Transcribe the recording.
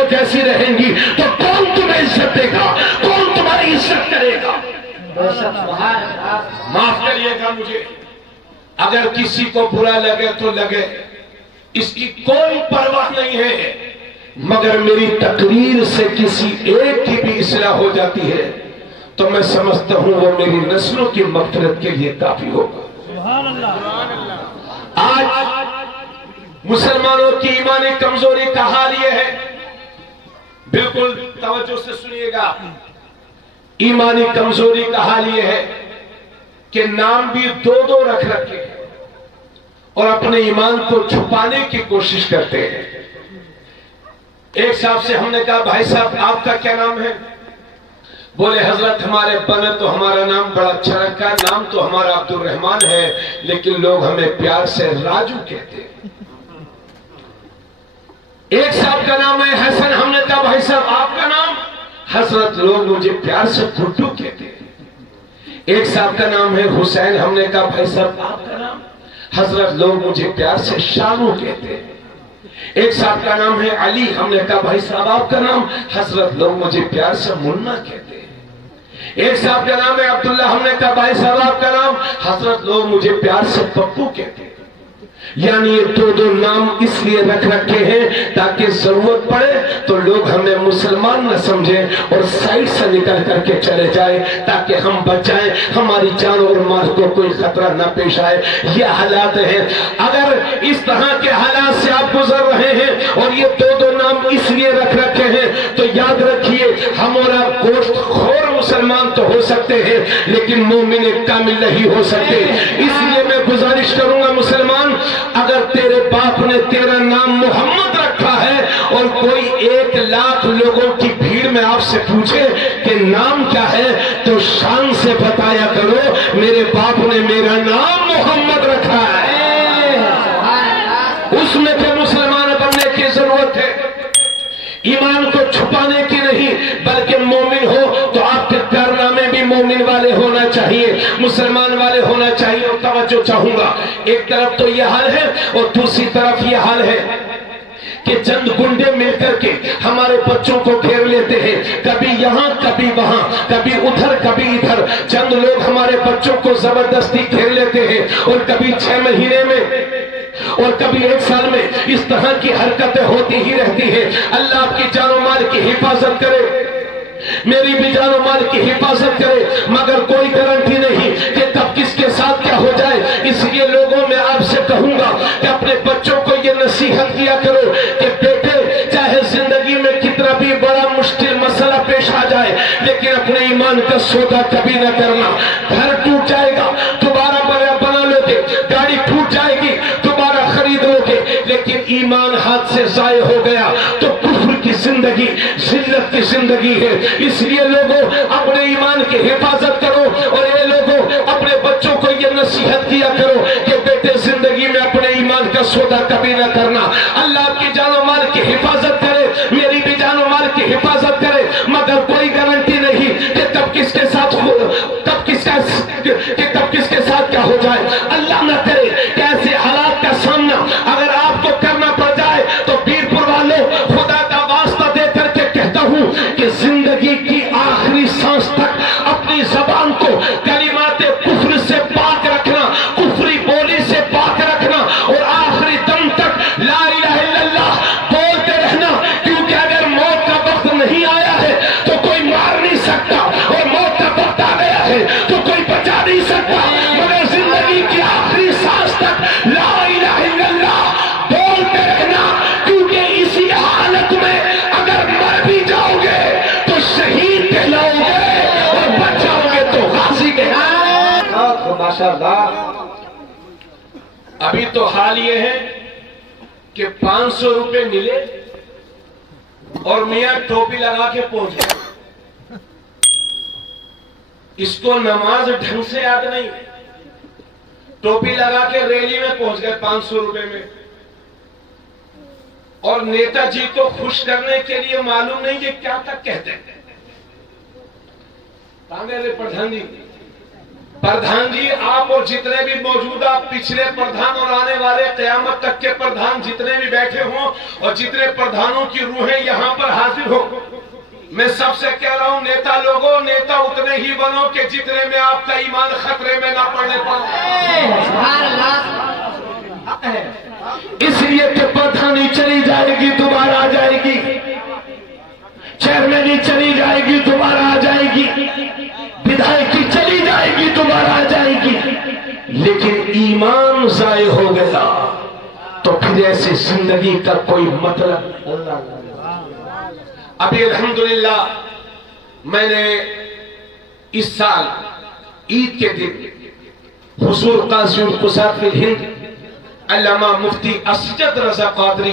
وہ جیسی رہیں گی تو کون تمہیں عزت دے گا، کون تمہاری عزت کرے گا؟ معاف کریے گا مجھے، اگر کسی کو برا لگے تو لگے، اس کی کوئی پرواہ نہیں ہے، مگر میری تقریر سے کسی ایک کی بھی اصلاح ہو جاتی ہے تو میں سمجھتا ہوں وہ میری نسلوں کی مغفرت کے لیے کافی ہوگا۔ آج مسلمانوں کی ایمانی کمزوری کا حال یہ ہے، بالکل توجہ سے سنیے گا، ایمانی کمزوری کا حال یہ ہے کہ نام بھی دو دو رکھ رکھے اور اپنے ایمان کو چھپانے کی کوشش کرتے ہیں۔ ایک صاحب سے ہم نے کہا بھائی صاحب آپ کا کیا نام ہے؟ بولے حضرت ہمارے بنے تو ہمارا نام بڑا اچھا رکھا ہے، نام تو ہمارا عبد الرحمن ہے لیکن لوگ ہمیں پیار سے راجو کہتے ہیں۔ ایک صاحب کا نام ہے حسن، ہم نے کہا بھائی صاحب آپ کا نام؟ حضرت لوگ مجھے پیار سے گھٹو کہتے ہیں۔ ایک صاحب کا نام ہے حسین، ہم نے کہا بھائی صاحب آپ کا نام؟ حضرت لوگ مجھے پیار سے شانو کہتے ہیں۔ ایک صاحب کا نام ہے علی، ہم نے کہا بھائی صاحب آپ کا نام؟ حضرت لوگ مجھے پیار سے منا کہتے ہیں۔ ایک صاحب کا نام ہے عبداللہ، ہم نے کہا بھائی صاحب آپ کا نام؟ حضرت لوگ مجھے پیار سے پپو کہتے ہیں۔ یعنی یہ دو دو نام اس لیے رکھ رکھے ہیں تاکہ ضرورت پڑے تو لوگ ہمیں مسلمان نہ سمجھیں اور سائٹ سے نکل کر کے چلے جائیں تاکہ ہم بچ جائیں، ہماری جان اور مال کو کوئی خطرہ نہ پیش آئے۔ یہ حالات ہیں، اگر اس طرح کے حالات سے آپ گزر رہے ہیں اور یہ دو دو نام اس لیے رکھ رکھے ہیں تو یاد رکھیے ہم اور آپ گوشت خور مسلمان تو ہو سکتے ہیں لیکن مومن کامل نہیں ہو سکتے۔ اس لیے میں گزارش کروں گا مسلمان، اگر تیرے باپ نے تیرا نام محمد رکھا ہے اور کوئی 1,00,000 لوگوں کی بھیڑ میں آپ سے پوچھے کہ نام کیا ہے تو شان سے بتایا کرو میرے باپ نے میرا نام محمد رکھا ہے۔ اس میں پھر مسلمان بننے کی ضرورت ہے، ایمان کو چھپانے کی نہیں، بلکہ مومن ہو تو آپ کے کارنامے بھی مومن والے ہونا چاہیے، مسلمان والے ہونا چاہیے۔ اور توجہ چاہوں گا، ایک طرف تو یہ حال ہے اور دوسری طرف یہ حال ہے کہ چند گنڈے مل کر کے ہمارے بچوں کو گھیر لیتے ہیں، کبھی یہاں کبھی وہاں، کبھی ادھر کبھی ادھر۔ چند لوگ ہمارے بچوں کو زبردستی گھیر لیتے ہیں اور کبھی 6 مہینے میں اور کبھی 1 سال میں اس طرح کی حرکتیں ہوتی ہی رہتی ہیں۔ اللہ آپ کی جان و مال کی حفاظت کرے، میری بھی جان و مال کی حفاظت کرے، مگر کوئی گارنٹی نہیں کہ کب کس کے ساتھ کیا ہو جائے۔ اس لیے لوگوں میں آپ سے کہوں گا کہ اپنے بچوں کو یہ نصیحت کیا کرو کہ بیٹے چاہے زندگی میں کتنا بھی بڑا مشکل مسئلہ پیش آ جائے لیکن اپنے ایمان کا سودا کبھی نہ کرنا۔ گھر ٹوٹ جائے گا دوبارہ بنا لو گے، گاڑی ٹوٹ جائے گی دوبارہ خرید لو گے، لیکن ایمان ہاتھ سے ضائع ہو گیا تو کفر کی زندگی ذلت کی زندگی ہے۔ اس لیے لوگوں اپنے ایمان کی حفاظت کرو اور یہ لوگوں اپنے بچوں کو یہ نصیحت کیا کرو کہ بیٹے زندگی میں اپنے ایمان کا سودا کبھی نہ کرنا۔ اللہ آپ کی جان و مال کی حفاظت کرے، میری بھی جان و مال کی حفاظت کرے، مگر کوئی گارنٹی نہیں کہ کب کس کے ساتھ کیا ہو جائے۔ اللہ نہ کرے کہ ایسے حالات کا سامنا اگر آپ کو کرنا پڑ جائے تو بیرپور والوں خدا کا واسطہ دے کر کے کہتا ہوں کہ زندگی کی آخری سانس تک اپنی زبان کو کلمات کفر سے پاک رکھنا، کفری بولی سے پاک رکھنا اور آخری دم تک لا الہ الا اللہ بولتے رہنا، کیونکہ اگر موت کا وقت نہیں آیا ہے تو کوئی مار نہیں سکتا اور موت کا وقت آ گیا ہے تو کوئی بچا نہیں سکتا، مگر زندگی کی آخری سانس تک لا الہ الا اللہ بولتے رہنا، کیونکہ اسی حالت میں اگر مر بھی جاؤ گے تو شہید کہلاؤ گے اور بچ جاؤ گے تو غازی کہلاؤ۔ ماشاءاللہ، ابھی تو حال یہ ہے کہ 500 روپے ملے اور میاں ٹوپی لگا کے پہنچ گئے، اس کو نماز ڈھنگ سے یاد نہیں، ٹوپی لگا کے ریلی میں پہنچ گئے 500 روپے میں، اور نیتا جی کو خوش کرنے کے لیے معلوم نہیں کہ کیا تک کہتے ہیں۔ پردھان جی پردھان جی آپ اور جتنے بھی موجودہ پچھلے پردھان اور آنے والے قیامت تک کے پردھان جتنے بھی بیٹھے ہوں اور جتنے پردھانوں کی روحیں یہاں پر حاضر ہو، میں سب سے کہہ رہا ہوں نیتا لوگوں، نیتا اتنے ہی بنو کہ جتنے میں آپ کا ایمان خطرے میں نہ پڑنے پائے، اس لیے کہ پردھانی چلی جائے گی دوبارہ آ جائے گی، چیئرمینی چلی جائے گی دوبارہ آ جائے گی، ودھائکی چلی جائے گی دوبارہ آ جائے گی، لیکن ایمان ضائع ہو گیا تو پھر ایسی زندگی کا کوئی مطلب۔ ابھی الحمدللہ میں نے اس سال عید کے دن حضور قاضی القضاة فی الہند علامہ مفتی اسجد رضا قادری